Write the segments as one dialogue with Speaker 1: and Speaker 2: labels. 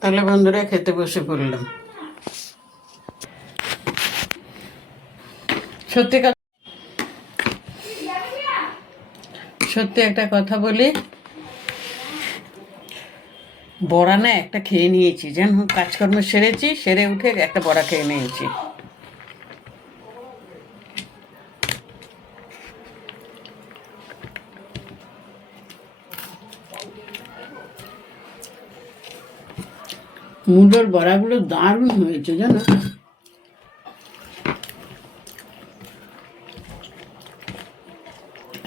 Speaker 1: তাহলে বন্ধুরা খেতে বসে পড়লাম। সত্যি কথা সত্যি একটা কথা বলি। বড়া না একটা খেয়ে নিয়েছি যেন কাজকর্ম সেরেছি, সেরে উঠে একটা বড়া খেয়ে নিয়েছি। মুলোর বড়াগুলো দারুণ হয়েছে জানো?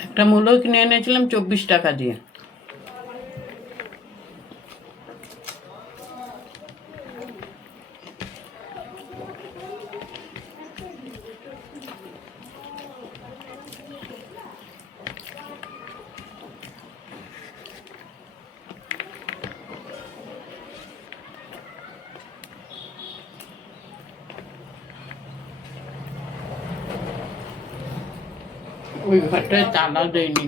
Speaker 1: একটা মূলো কিনে এনেছিলাম চব্বিশ টাকা দিয়ে। ওই ঘরটায় তালা দেয়নি।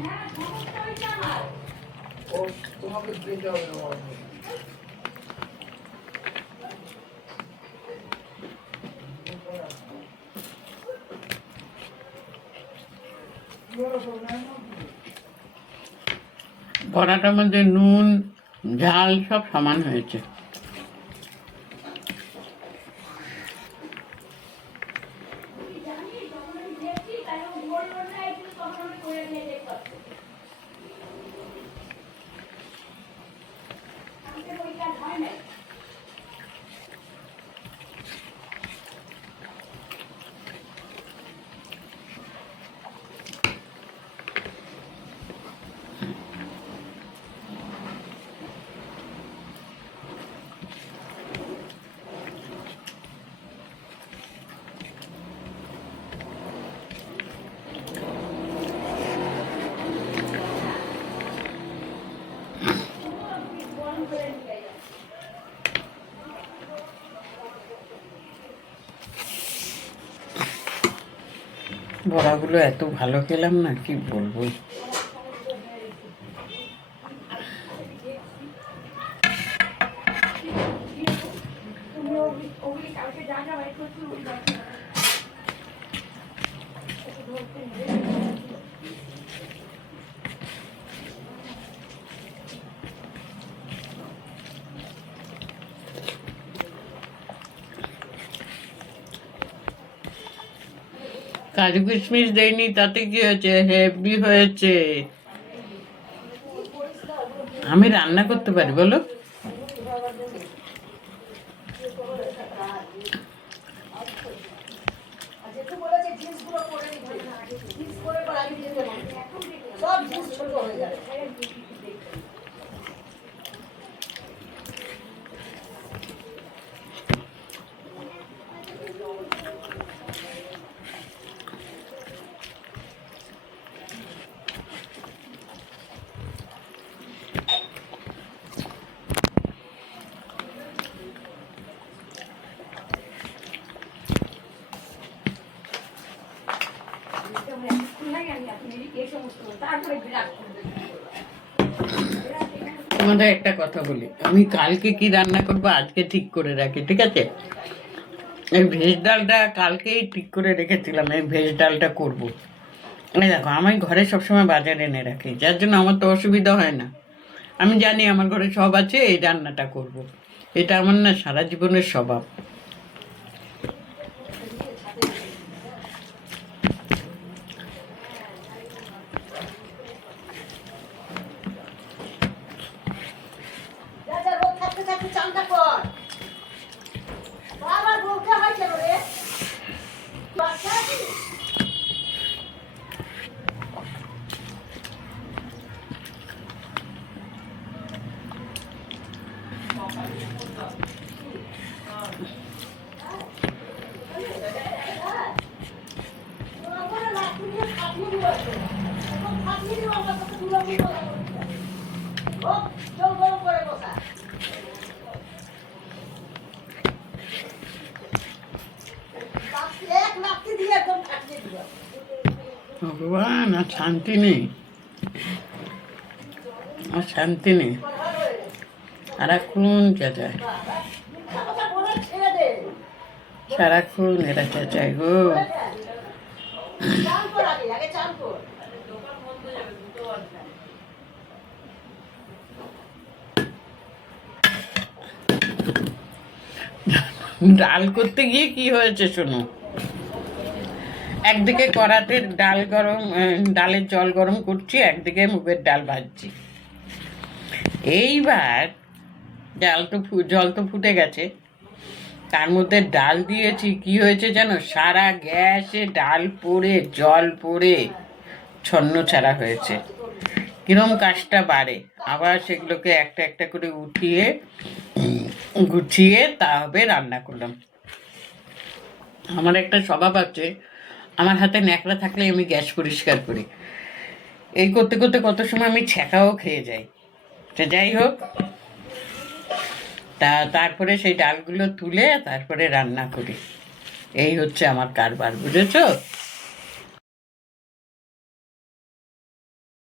Speaker 1: বড়াটার মধ্যে নুন ঝাল সব সমান হয়েছে। Okay. বড়াগুলো এত ভালো খেলাম না কি বলব কাজু কিশমিশ দেয়নি তাতে কি হয়েছে? হেভি হয়েছে। আমি রান্না করতে পারি বলো। তোমাদের একটা কথা বলি আমি কালকে কি রান্না করব আজকে ঠিক করে রাখি, ঠিক আছে এই ভেজ ডালটা কালকেই ঠিক করে রেখেছিলাম, এই ভেজ ডালটা করব। এই দেখো, আমি ঘরে সবসময় বাজারে এনে রাখি, যার জন্য আমার তো অসুবিধা হয় না আমি জানি আমার ঘরে সব আছে, এই রান্নাটা করব। এটা আমার না সারা জীবনের স্বভাব
Speaker 2: থাকতে চানটা কর। বাবার বউকে হয় কেন রে? বাচ্চা? আমার লাঠি দিয়ে খাটিয়ে
Speaker 1: ভগবান, আর শান্তি নেই। আর শান্তি নেই। সারাক্ষণ চেঁচায় সারাক্ষণ এরা চেঁচায় গো। ডাল করতে গিয়ে কি হয়েছে শোনো? একদিকে কড়াতে ডাল গরম ডালের জল গরম করছি, একদিকে মুগের ডাল ভাজছি। এইবার ডাল তো জল তো ফুটে গেছে। তার মধ্যে ডাল দিয়েছি, কি হয়েছে জানো? সারা গ্যাসে ডাল পড়ে, জল পড়ে ছন্ন ছাড়া হয়েছে। কিরম কাজটা বাড়ে? আবার সেগুলোকে একটা একটা করে উঠিয়ে, গুছিয়ে তা হবে রান্না করলাম। আমার একটা স্বভাব আছে আমার হাতে ন্যাকড়া থাকলে আমি গ্যাস পরিষ্কার করি। এই করতে করতে কত সময় আমি ছ্যাঁকাও খেয়ে যাই। তো যাই হোক, তা তারপরে সেই ডালগুলো তুলে তারপরে রান্না করি। এই হচ্ছে আমার কারবার, বুঝেছ?